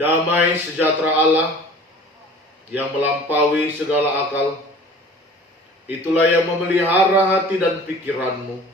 Damai sejahtera Allah yang melampaui segala akal, itulah yang memelihara hati dan pikiranmu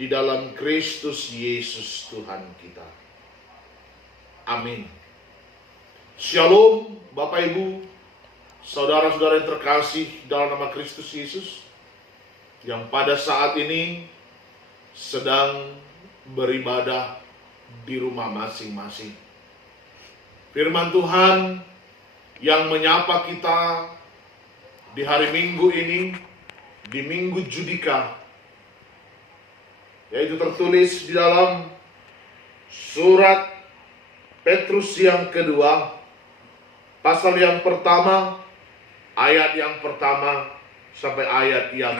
di dalam Kristus Yesus Tuhan kita. Amin. Shalom Bapak Ibu, saudara-saudara yang terkasih dalam nama Kristus Yesus, yang pada saat ini sedang beribadah di rumah masing-masing. Firman Tuhan yang menyapa kita di hari Minggu ini, di Minggu Judika, yaitu tertulis di dalam surat Petrus yang kedua, pasal yang pertama, ayat yang pertama sampai ayat yang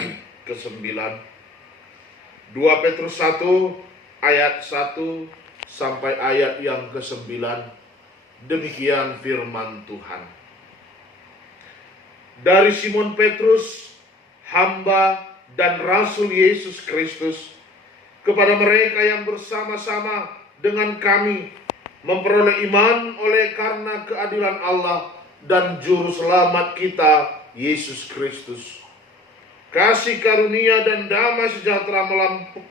ke-9. 2 Petrus 1 ayat 1 sampai ayat yang ke-9. Demikian firman Tuhan. Dari Simon Petrus, hamba dan rasul Yesus Kristus, kepada mereka yang bersama-sama dengan kami memperoleh iman oleh karena keadilan Allah dan juru selamat kita Yesus Kristus. Kasih karunia dan damai sejahtera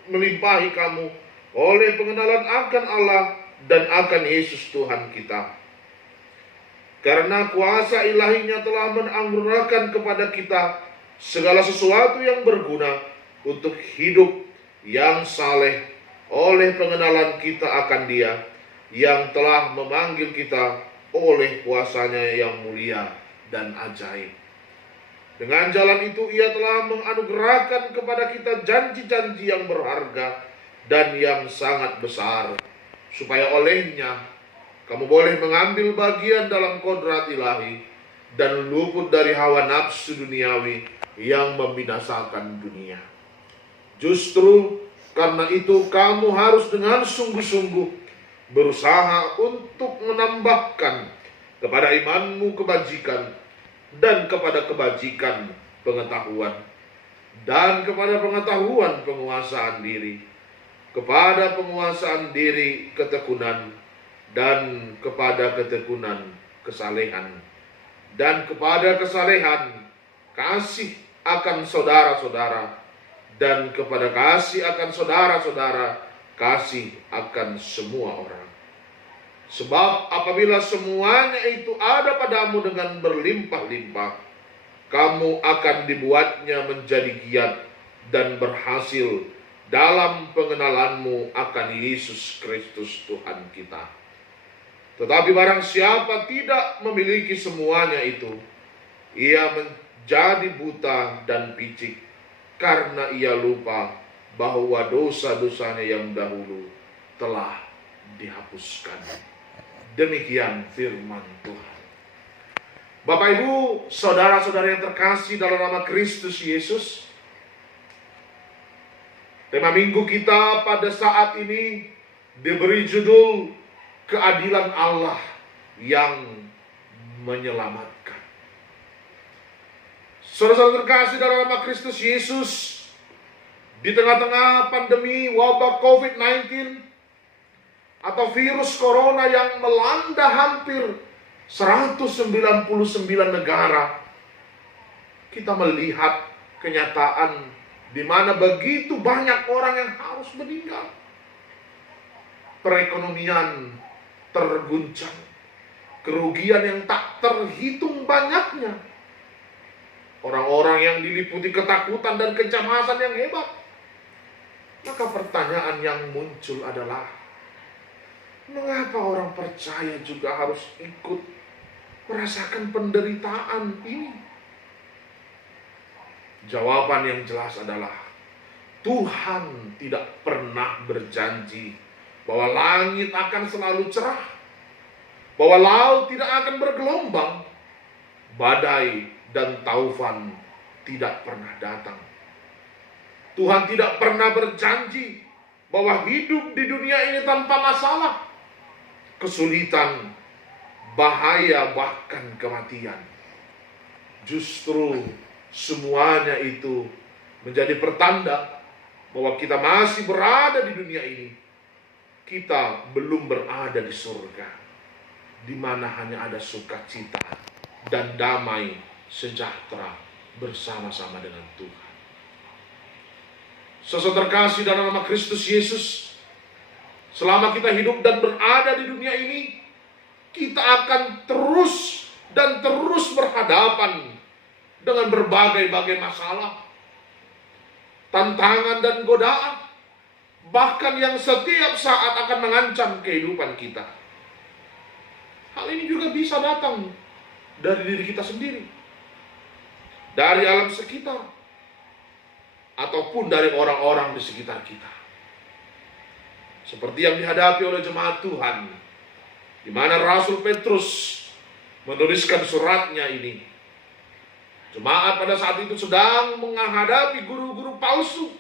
melimpahi kamu oleh pengenalan akan Allah dan akan Yesus Tuhan kita. Karena kuasa ilahinya telah menganugerahkan kepada kita segala sesuatu yang berguna untuk hidup yang saleh oleh pengenalan kita akan Dia yang telah memanggil kita oleh kuasanya yang mulia dan ajaib. Dengan jalan itu Ia telah menganugerahkan kepada kita janji-janji yang berharga dan yang sangat besar, supaya olehnya kamu boleh mengambil bagian dalam kodrat ilahi dan luput dari hawa nafsu duniawi yang membinasakan dunia. Justru karena itu kamu harus dengan sungguh-sungguh berusaha untuk menambahkan kepada imanmu kebajikan, dan kepada kebajikan pengetahuan, dan kepada pengetahuan penguasaan diri, kepada penguasaan diri ketekunan, dan kepada ketekunan kesalehan, dan kepada kesalehan kasih akan saudara-saudara, dan kepada kasih akan saudara-saudara kasih akan semua orang. Sebab apabila semuanya itu ada padamu dengan berlimpah-limpah, kamu akan dibuatnya menjadi giat dan berhasil dalam pengenalanmu akan Yesus Kristus Tuhan kita. Tetapi barang siapa tidak memiliki semuanya itu, ia menjadi buta dan picik, karena ia lupa bahwa dosa-dosanya yang dahulu telah dihapuskan. Demikian firman Tuhan. Bapak Ibu, saudara-saudara yang terkasih dalam nama Kristus Yesus, tema minggu kita pada saat ini diberi judul Keadilan Allah yang menyelamatkan. Saudara-saudara terkasih dalam nama Kristus Yesus, di tengah-tengah pandemi wabah COVID-19 atau virus corona yang melanda hampir 199 negara, kita melihat kenyataan di mana begitu banyak orang yang harus meninggal. Perekonomian terguncang, kerugian yang tak terhitung banyaknya, orang-orang yang diliputi ketakutan dan kecemasan yang hebat. Maka pertanyaan yang muncul adalah, mengapa orang percaya juga harus ikut merasakan penderitaan ini? Jawaban yang jelas adalah, Tuhan tidak pernah berjanji bahwa langit akan selalu cerah, bahwa laut tidak akan bergelombang, badai dan taufan tidak pernah datang. Tuhan tidak pernah berjanji bahwa hidup di dunia ini tanpa masalah, kesulitan, bahaya, bahkan kematian. Justru semuanya itu menjadi pertanda bahwa kita masih berada di dunia ini. Kita belum berada di surga. di mana hanya ada sukacita dan damai sejahtera bersama-sama dengan Tuhan. Saudara terkasih dalam nama Kristus Yesus, selama kita hidup dan berada di dunia ini, kita akan terus dan terus berhadapan dengan berbagai-bagai masalah, tantangan dan godaan, bahkan yang setiap saat akan mengancam kehidupan kita. Hal ini juga bisa datang dari diri kita sendiri, dari alam sekitar, ataupun dari orang-orang di sekitar kita. Seperti yang dihadapi oleh jemaat Tuhan, di mana Rasul Petrus menuliskan suratnya ini. Jemaat pada saat itu sedang menghadapi guru-guru palsu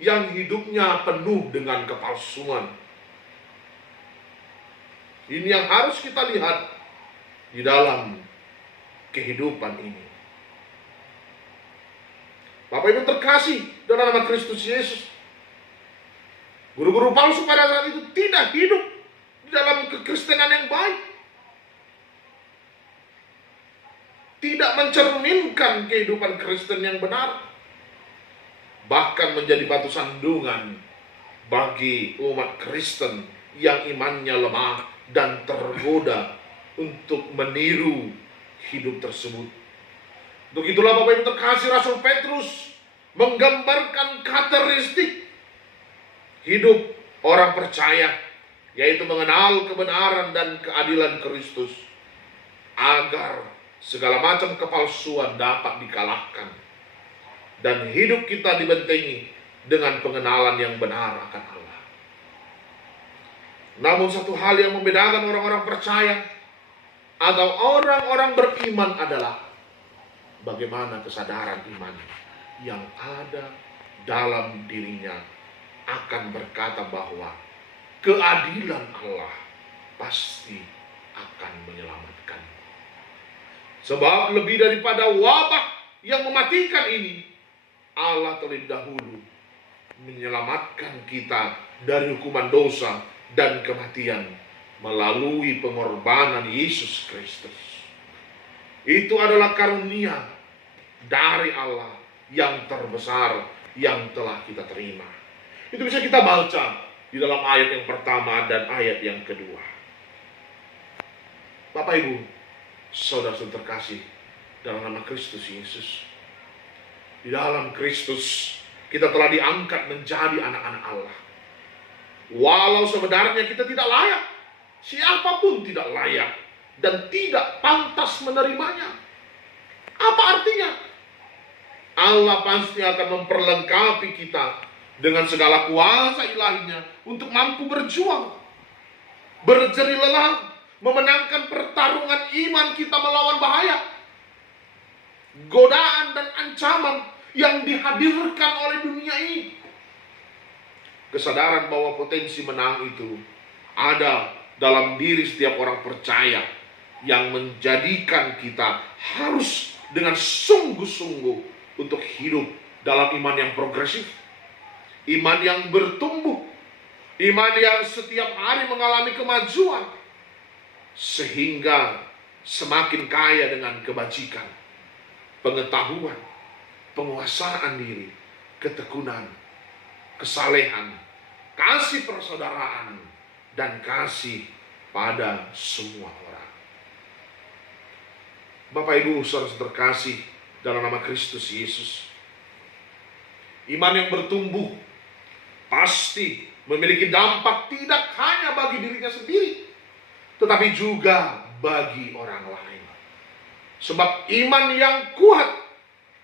yang hidupnya penuh dengan kepalsuan. Ini yang harus kita lihat di dalam kehidupan ini. Bapak Ibu terkasih dalam nama Kristus Yesus, guru-guru palsu pada saat itu tidak hidup di dalam kekristenan yang baik, tidak mencerminkan kehidupan Kristen yang benar, bahkan menjadi batu sandungan bagi umat Kristen yang imannya lemah dan tergoda untuk meniru hidup tersebut. Untuk itulah Bapak Ibu terkasih, Rasul Petrus menggambarkan karakteristik hidup orang percaya, yaitu mengenal kebenaran dan keadilan Kristus, agar segala macam kepalsuan dapat dikalahkan dan hidup kita dibentengi dengan pengenalan yang benar akan Allah. Namun satu hal yang membedakan orang-orang percaya atau orang-orang beriman adalah bagaimana kesadaran iman yang ada dalam dirinya akan berkata bahwa keadilan Allah pasti akan menyelamatkan. Sebab lebih daripada wabah yang mematikan ini, Allah terlebih dahulu menyelamatkan kita dari hukuman dosa dan kematian melalui pengorbanan Yesus Kristus. Itu adalah karunia dari Allah yang terbesar yang telah kita terima. Itu bisa kita baca di dalam ayat yang pertama dan ayat yang kedua. Bapak Ibu, saudara-saudara terkasih dalam nama Kristus Yesus, di dalam Kristus kita telah diangkat menjadi anak-anak Allah. Walau sebenarnya kita tidak layak, siapapun tidak layak dan tidak pantas menerimanya. Apa artinya? Allah pasti akan memperlengkapi kita dengan segala kuasa ilahinya untuk mampu berjuang, berjerih lelah, memenangkan pertarungan iman kita melawan bahaya, godaan dan ancaman yang dihadirkan oleh dunia ini. Kesadaran bahwa potensi menang itu ada dalam diri setiap orang percaya yang menjadikan kita harus dengan sungguh-sungguh untuk hidup dalam iman yang progresif, iman yang bertumbuh, iman yang setiap hari mengalami kemajuan, sehingga semakin kaya dengan kebajikan, pengetahuan, penguasaan diri, ketekunan, kesalehan, kasih persaudaraan, dan kasih pada semua orang. Bapak Ibu saudara terkasih dalam nama Kristus Yesus, iman yang bertumbuh pasti memiliki dampak tidak hanya bagi dirinya sendiri, tetapi juga bagi orang lain. Sebab iman yang kuat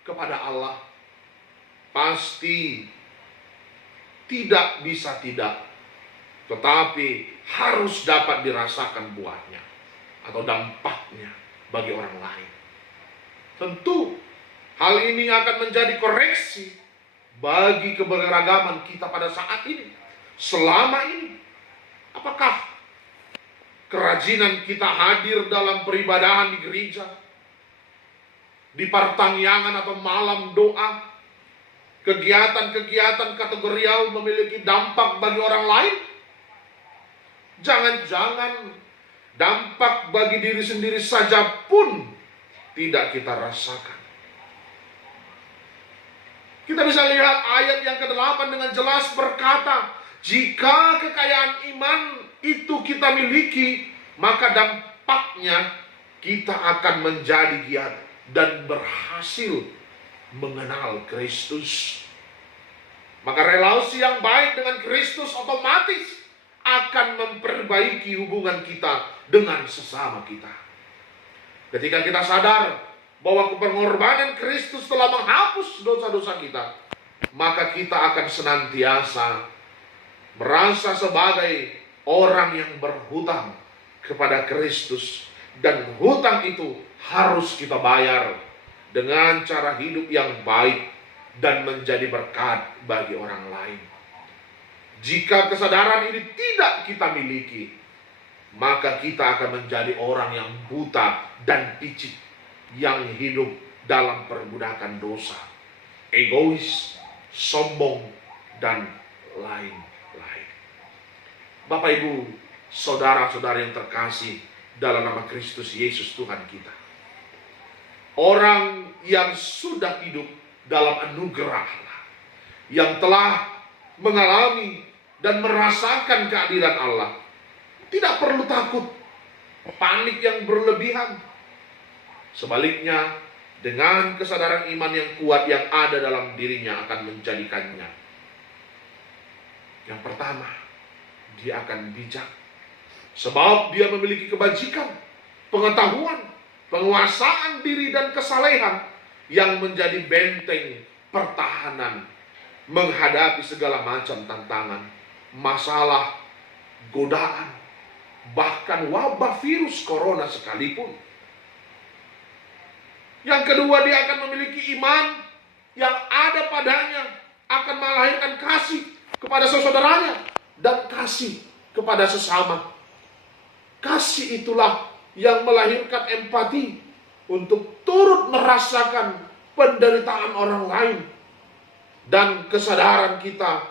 kepada Allah pasti tidak bisa tidak, tetapi harus dapat dirasakan buahnya atau dampaknya bagi orang lain. Tentu hal ini akan menjadi koreksi bagi keberagaman kita pada saat ini. Selama ini, apakah kerajinan kita hadir dalam peribadahan di gereja, di partangyangan atau malam doa, kegiatan-kegiatan kategorial memiliki dampak bagi orang lain? Jangan-jangan dampak bagi diri sendiri saja pun tidak kita rasakan. Kita bisa lihat ayat yang ke-8 dengan jelas berkata, jika kekayaan iman itu kita miliki, maka dampaknya kita akan menjadi giat dan berhasil mengenal Kristus. Maka relasi yang baik dengan Kristus otomatis akan memperbaiki hubungan kita dengan sesama kita. Ketika kita sadar bahwa pengorbanan Kristus telah menghapus dosa-dosa kita, maka kita akan senantiasa merasa sebagai orang yang berhutang kepada Kristus. Dan hutang itu harus kita bayar dengan cara hidup yang baik dan menjadi berkat bagi orang lain. Jika kesadaran ini tidak kita miliki, maka kita akan menjadi orang yang buta dan picik, yang hidup dalam perbudakan dosa, egois, sombong, dan lain-lain. Bapak, Ibu, saudara-saudara yang terkasih dalam nama Kristus Yesus Tuhan kita, orang yang sudah hidup dalam anugerah Allah, yang telah mengalami dan merasakan keadilan Allah, tidak perlu takut, panik yang berlebihan. Sebaliknya, dengan kesadaran iman yang kuat yang ada dalam dirinya akan menjadikannya, yang pertama, dia akan bijak. Sebab dia memiliki kebajikan, pengetahuan, penguasaan diri dan kesalehan yang menjadi benteng pertahanan menghadapi segala macam tantangan, masalah, godaan, bahkan wabah virus corona sekalipun. Yang kedua, dia akan memiliki iman yang ada padanya, akan melahirkan kasih kepada saudaranya dan kasih kepada sesama. Kasih itulah yang melahirkan empati untuk turut merasakan penderitaan orang lain. Dan kesadaran kita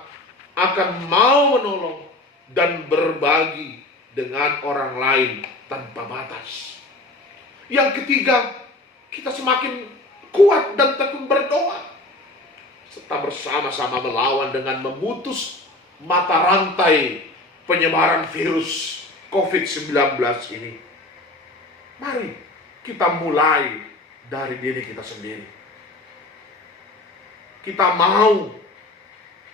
akan mau menolong dan berbagi dengan orang lain tanpa batas. Yang ketiga, kita semakin kuat dan tekun berdoa, serta bersama-sama melawan dengan memutus mata rantai penyebaran virus COVID-19 ini. Mari kita mulai dari diri kita sendiri. Kita mau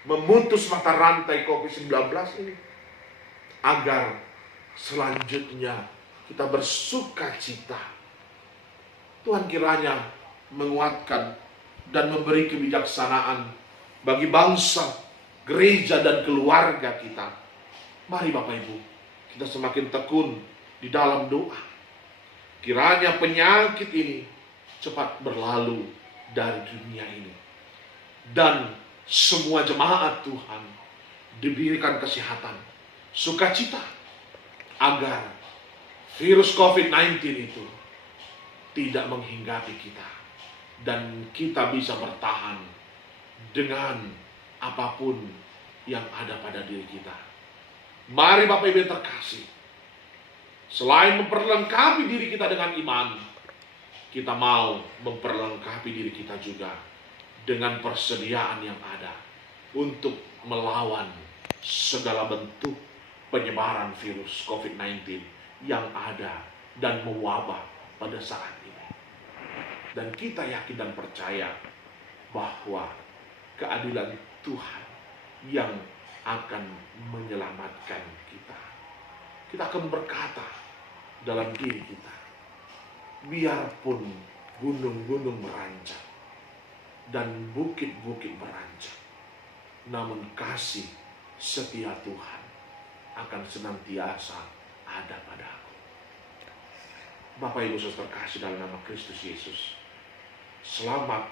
memutus mata rantai COVID-19 ini, agar selanjutnya kita bersuka cita. Tuhan kiranya menguatkan dan memberi kebijaksanaan bagi bangsa, gereja, dan keluarga kita. Mari Bapak Ibu, kita semakin tekun di dalam doa. Kiranya penyakit ini cepat berlalu dari dunia ini. Dan semua jemaat Tuhan diberikan kesehatan, sukacita, agar virus COVID-19 itu tidak menghinggapi kita. Dan kita bisa bertahan dengan apapun yang ada pada diri kita. Mari Bapak Ibu yang terkasih, selain memperlengkapi diri kita dengan iman, kita mau memperlengkapi diri kita juga dengan persediaan yang ada untuk melawan segala bentuk penyebaran virus COVID-19 yang ada dan mewabah pada saat ini. Dan kita yakin dan percaya bahwa keadilan Tuhan yang akan menyelamatkan kita. Kita akan berkata dalam diri kita, biarpun gunung-gunung merancak dan bukit-bukit merancak, namun kasih setia Tuhan akan senantiasa ada padaku. Bapak Ibu Saudara terkasih dalam nama Kristus Yesus, selamat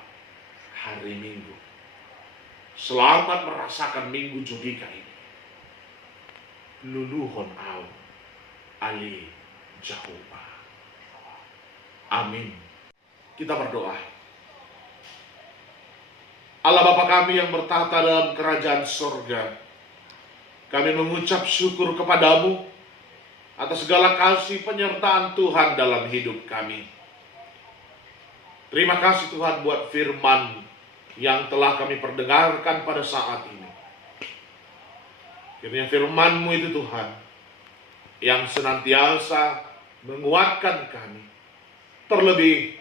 hari Minggu. Selamat merasakan Minggu Judika ini. Luluhon au ali Jehovah. Amin. Kita berdoa. Allah Bapa kami yang bertahta dalam kerajaan surga, kami mengucap syukur kepadamu atas segala kasih penyertaan Tuhan dalam hidup kami. Terima kasih Tuhan buat firman yang telah kami perdengarkan pada saat ini. Kiranya firman-Mu itu Tuhan, yang senantiasa menguatkan kami, terlebih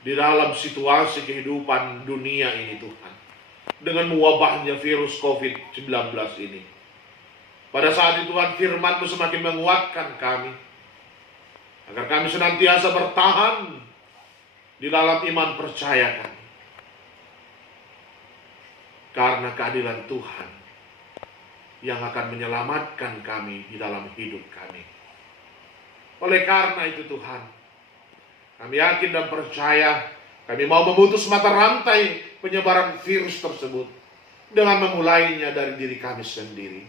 di dalam situasi kehidupan dunia ini Tuhan, dengan mewabahnya virus COVID-19 ini. Pada saat itu Tuhan, firman-Mu semakin menguatkan kami, agar kami senantiasa bertahan di dalam iman percaya kami. Karena keadilan Tuhan yang akan menyelamatkan kami di dalam hidup kami. Oleh karena itu Tuhan, kami yakin dan percaya, kami mau memutus mata rantai penyebaran virus tersebut dengan memulainya dari diri kami sendiri.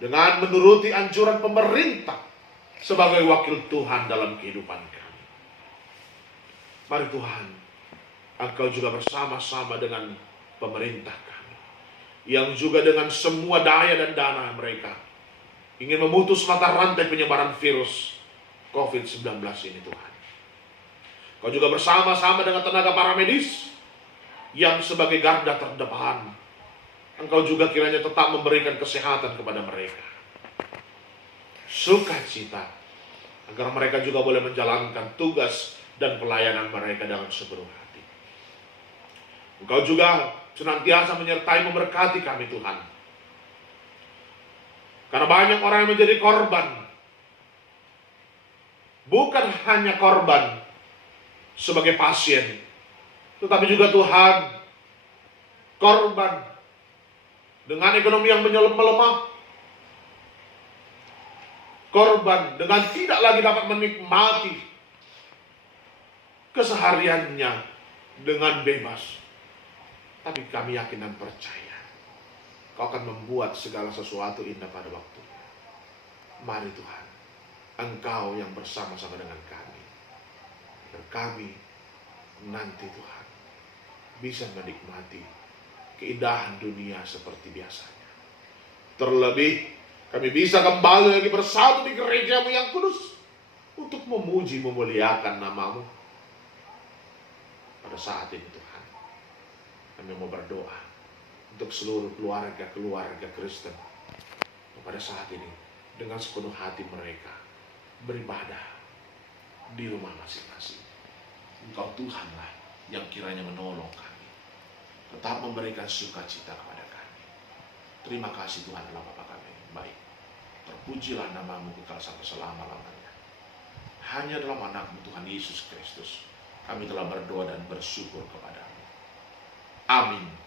Dengan menuruti anjuran pemerintah sebagai wakil Tuhan dalam kehidupan kami. Mari Tuhan, Engkau juga bersama-sama dengan pemerintah kami, yang juga dengan semua daya dan dana mereka ingin memutus mata rantai penyebaran virus COVID-19 ini Tuhan. Kau juga bersama-sama dengan tenaga para medis yang sebagai garda terdepan. Engkau juga kiranya tetap memberikan kesehatan kepada mereka, sukacita, agar mereka juga boleh menjalankan tugas dan pelayanan mereka dengan sepenuh hati. Engkau juga senantiasa menyertai memberkati kami Tuhan. Karena banyak orang yang menjadi korban. Bukan hanya korban sebagai pasien, tetapi juga Tuhan, korban dengan ekonomi yang melemah, korban dengan tidak lagi dapat menikmati kesehariannya dengan bebas. Tapi kami yakin dan percaya, Kau akan membuat segala sesuatu indah pada waktunya. Mari Tuhan, Engkau yang bersama-sama dengan kami, agar kami nanti Tuhan bisa menikmati keindahan dunia seperti biasanya. Terlebih kami bisa kembali lagi bersatu di gereja-Mu yang kudus untuk memuji memuliakan nama-Mu. Pada saat ini Tuhan, kami mau berdoa untuk seluruh keluarga Kristen pada saat ini dengan sepenuh hati mereka beribadah di rumah masing-masing. Engkau Tuhanlah yang kiranya menolong kami, tetap memberikan sukacita kepada kami. Terima kasih Tuhan Allah Bapa kami yang baik. Terpujilah nama-Mu kekal sampai selama-lamanya. Hanya dalam anak-Mu Tuhan Yesus Kristus kami telah berdoa dan bersyukur kepada-Mu. Amin.